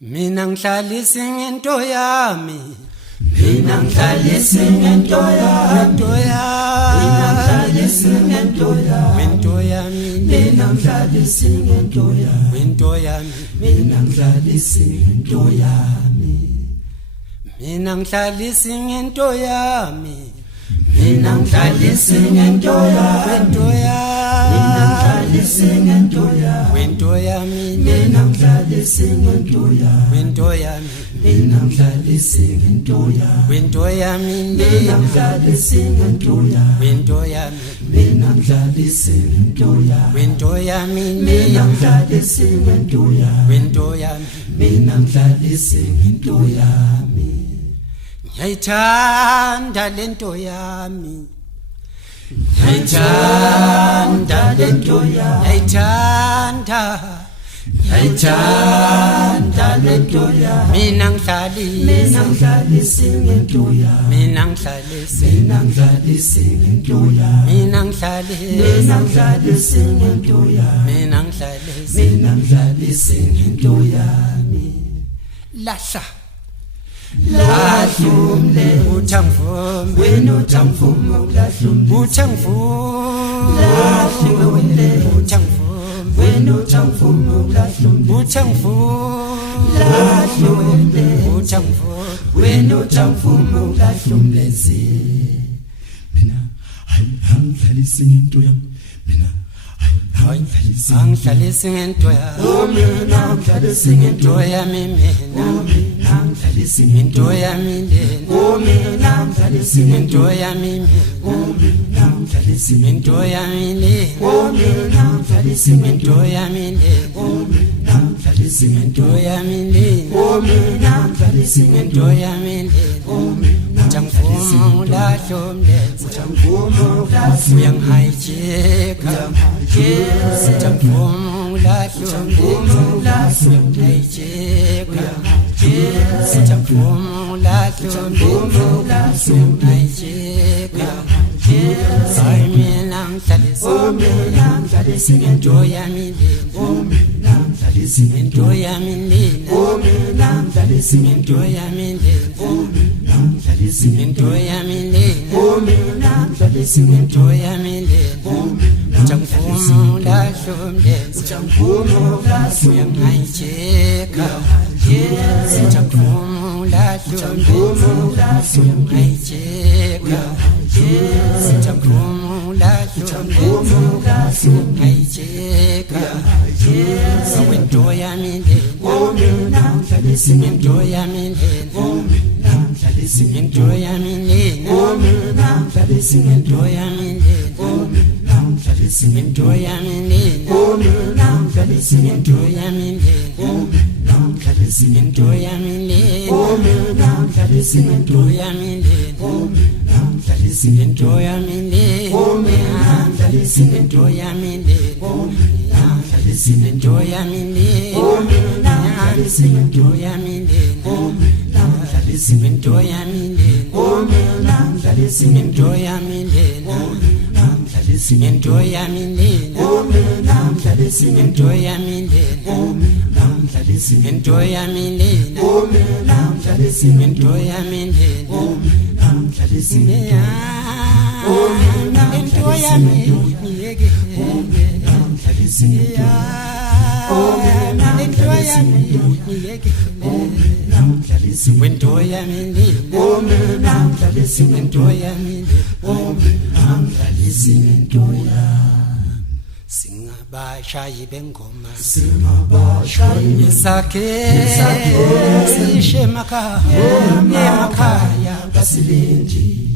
Mina ngihlalisa ngento yami, mina ngihlalisa ngento yami, mina ngihlalisa ngento yami, ngento yami, mina ngihlalisa ngento yami, ngento yami, mina ngihlalisa ngento yami, mina ngihlalisa ngento yami, mina ngihlalisa ngento yami, ngento yami, ngento yami, ngento yami, mina ngihlalisa ngento yami, ngento yami, mina ngihlalisa ngento yami, ngento yami, mina ngihlalisa ngento yami, ngento yami, mina ngihlalisa ngento yami, ngento yami, mina ngihlalisa ngento yami, ngento yami, mina ngihlalisa ngento yami, ngiyayithanda lento yami, ngiyayithanda lento yami, ngiyayithanda, ngiyayithanda lento yami, mina ngihlalisa, mina ngihlalisa ngento yami, mina ngihlalisa, mina ngihlalisa ngento yami, mina ngihlalisa, mina ngihlalisa ngento yami, mina ngihlalisa, mina ngihlalisa ngento yami, lahla lahlumle uthangivumi, wena uthangivuma ulahlumle, uthangivumi, lahlumle uthangivumi, wena uthangivuma ulahlumle, uthangivumi, lahlumle uthangivumi, wena uthangivuma ulahlumle zi. Mina angihlalisa ngento yami, mina angihlalisa ngento yami, oh mina ngihlalisa ngento ngento yami, mina mina ngihlalisa ngento ngento yami, lena oh mina ngihlalisa ngento ngento yami, mina oh mina ngihlalisa ngento ngento yami, lena oh mina ngihlalisa ngento ngento yami, lena oh mina ngihlalisa ngento ngento yami, lena oh mina ngihlalisa ngento ngento yami, lena oh mina uthangivumi, ulahlomlenze, uthangivuma ulahlumle, uyangihayijeka, uthangivumi, ulahlomlenze, uyangihayijeka, uthangivumi, ulahlomlenze, uyangihayijeka, hayi mina ngihlalisa, oh mina ngihlalisa ngento ngento yami, lena oh mina ngihlalisa ngento ngento yami, lena oh mina ngihlalisa ngento ngento yami, lena oh mina ngihlalisa ngento ngento yami, lena oh mina ngihlalisa ngento ngento yami, lena oh mina uthangivumi, ulahlomlenze, uthangivuma ulahlumle, uyangihayijeka, uthangivumi, ulahlomlenze, uyangihayijeka, uthangivumi, ulahlomlenze, uyangihayijeka, ngento yami, lena oh mina ngihlalisa ngento ngento yami, lena oh mina ngihlalisa ngento ngento yami, lena oh mina ngihlalisa ngento ngento yami, lena oh mina ngihlalisa ngento ngento yami, lena oh mina ngihlalisa ngento ngento yami, lena oh mina ngihlalisa ngento ngento yami, lena oh mina ngihlalisa ngento ngento yami, lena oh mina ngihlalisa ngento ngento yami, lena oh mina ngihlalisa ngento ngento yami, lena oh mina ngihlalisa ngento ngento yami, lena oh mina ngihlalisa ngento ngento yami, lena oh mina ngihlalisa ngento ngento yami, lena oh mina ngihlalisa ngento ngento yami, lena oh mina ngihlalisa ngento ngento yami, lena oh mina ngihlalisa ngento ngento yami, lena oh mina ngihlalisa ngento ngento yami, lena oh mina ngihlalisa ngento ngento yami, lena oh mina ngihlalisa ngento oh mina ngento yami, ngiyeke, oh mina ngihlalisa ngento oh mina ngento yami, ngiyeke, oh mina ngihlalisa ngento yami, lena oh mina ngihlalisa ngento ngento yami, lena oh mina ngihlalisa ngento singabashayi bengoma, singabashayi isakhe sishe emakhaya, emakhaya kasilindi